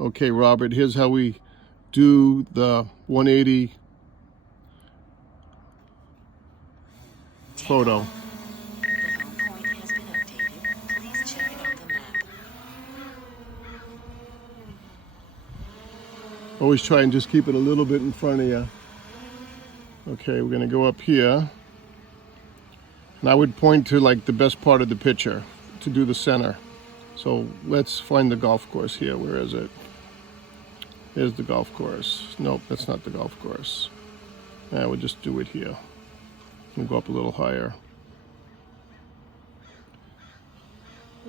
Okay, Robert, here's how we do the 180 photo. The home point has been updated. Please check it on the map. Always try and just keep it a little bit in front of you. Okay, we're gonna go up here. And I would point to like the best part of the picture to do the center. So let's find the golf course here. Where is it? Here's the golf course. Nope, that's not the golf course. Yeah, we'll just do it here. We'll go up a little higher.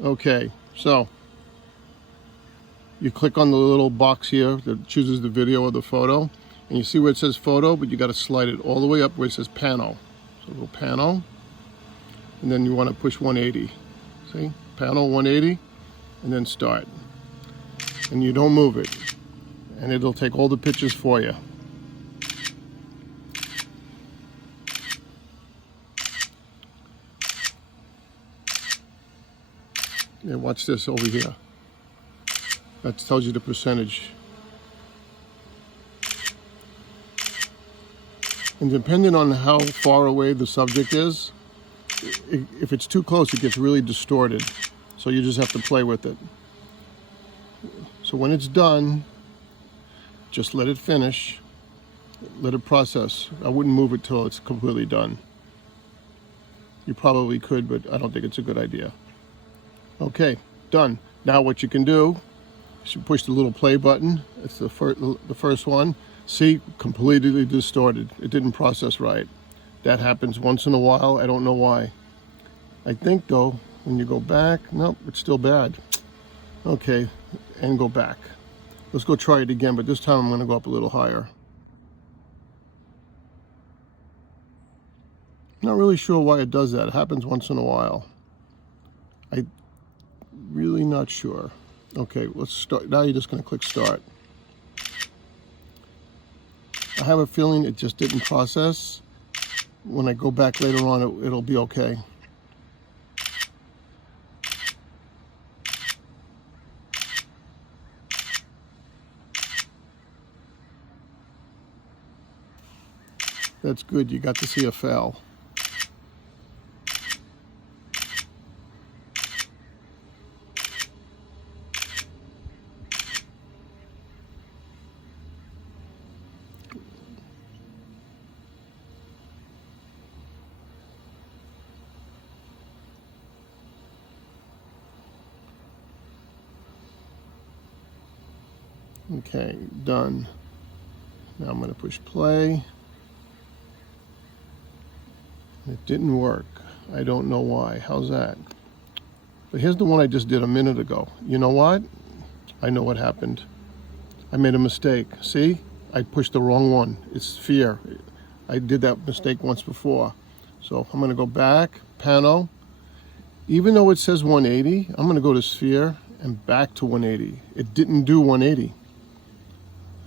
Okay, so you click on the little box here that chooses the video or the photo, and you see where it says photo, but you got to slide it all the way up where it says pano. So go pano, and then you want to push 180. See, pano 180, and then start. And you don't move it, and it'll take all the pictures for you. Yeah, watch this over here. That tells you the percentage. And depending on how far away the subject is, if it's too close, it gets really distorted. So you just have to play with it. So when it's done, just let it finish. Let it process. I wouldn't move it till it's completely done. You probably could, but I don't think it's a good idea. Okay, done. Now what you can do is you push the little play button. It's the first one. See, completely distorted. It didn't process right. That happens once in a while. I don't know why. I think though, when you go back, nope, it's still bad. Okay, and go back. Let's go try it again, but this time I'm going to go up a little higher. Not really sure why it does that. It happens once in a while. Really not sure. Okay, let's start. Now you're just going to click start. I have a feeling it just didn't process. When I go back later on, it'll be okay. That's good. You got to see a fail. Okay, done. Now I'm going to push play. It didn't work. I don't know why. How's that? But here's the one I just did a minute ago. You know what? I know what happened. I made a mistake. See? I pushed the wrong one. It's sphere. I did that mistake once before. So I'm going to go back, pano. Even though it says 180, I'm going to go to sphere and back to 180. It didn't do 180.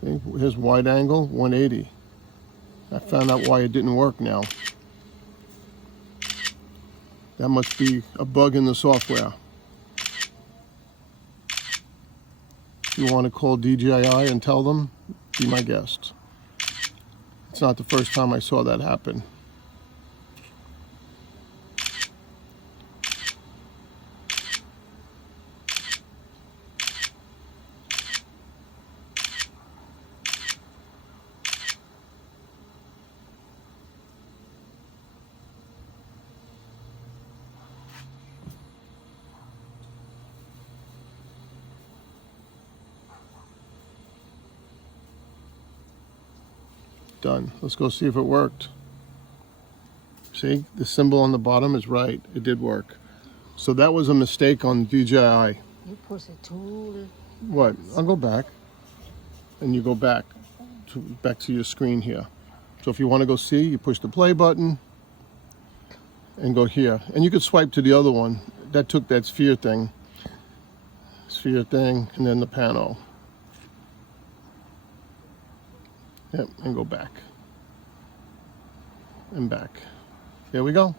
See? Here's wide angle, 180. I found out why it didn't work now. That must be a bug in the software. If you want to call DJI and tell them, be my guest. It's not the first time I saw that happen. Done. Let's go see if it worked. See, the symbol on the bottom is right. It did work. So that was a mistake on DJI. You push it too. What? I'll go back. And you go back to your screen here. So if you want to go see, you push the play button and go here. And you could swipe to the other one. That took that sphere thing, and then the pano. Yep, and go back. And back. Here we go.